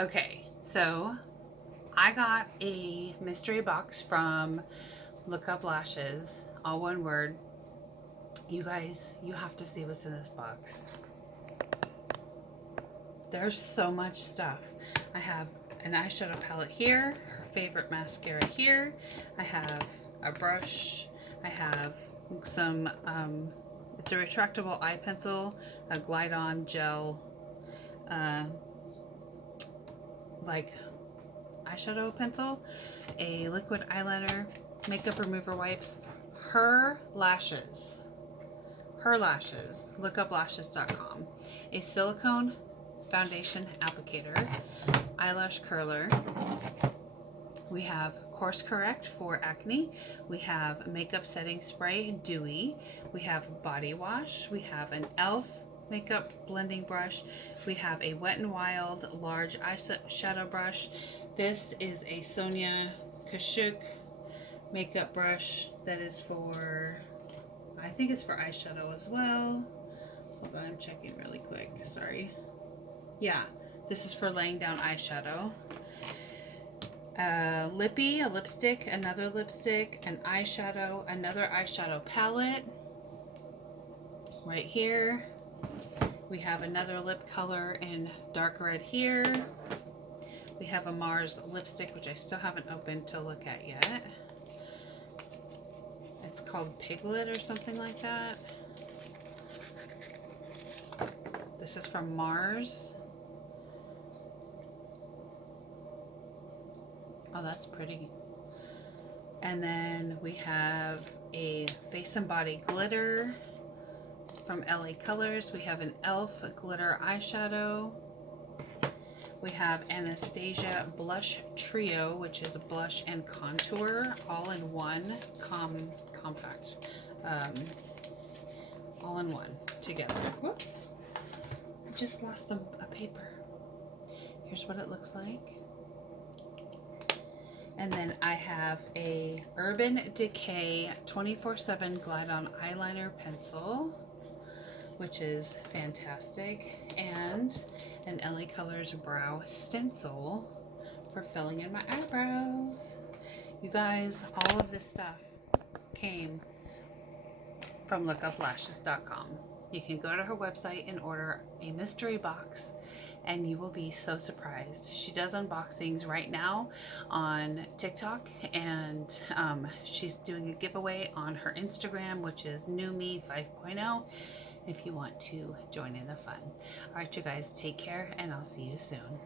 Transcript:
Okay, so I got a mystery box from lookuplashes, all one word. You guys, you have to see what's in this box. There's so much stuff. I have an eyeshadow palette here, her favorite mascara here. I have a brush. I have some, it's a retractable eye pencil, a glide on gel, uh, like eyeshadow pencil, a liquid eyeliner, makeup remover wipes, her lashes, lookuplashes.com, a silicone foundation applicator, eyelash curler. We have Course Correct for acne. We have makeup setting spray, dewy. We have body wash. We have an e.l.f. makeup blending brush. We have a Wet n Wild large eyeshadow brush. This is a Sonia Kashuk makeup brush that is for, I think it's for eyeshadow as well. Hold on, I'm checking really quick. Sorry. Yeah, this is for laying down eyeshadow. Lippy, a lipstick, another lipstick, an eyeshadow, another eyeshadow palette. Right here. We have another lip color in dark red here. We have a Mars lipstick, which I still haven't opened to look at yet. It's called Piglet or something like that. This is from Mars. Oh, that's pretty. And then we have a Face and Body glitter from LA Colors. We have an e.l.f. glitter eyeshadow. We have Anastasia Blush Trio, which is a blush and contour all in one, compact, all in one together. Whoops, I just lost a paper. Here's what it looks like. And then I have a Urban Decay 24/7 Glide On Eyeliner Pencil, which is fantastic, and an LA Colors Brow Stencil for filling in my eyebrows. You guys, all of this stuff came from lookuplashes.com. You can go to her website and order a mystery box, and you will be so surprised. She does unboxings right now on TikTok, and she's doing a giveaway on her Instagram, which is newme 5.0, if you want to join in the fun. All right, you guys, take care, and I'll see you soon.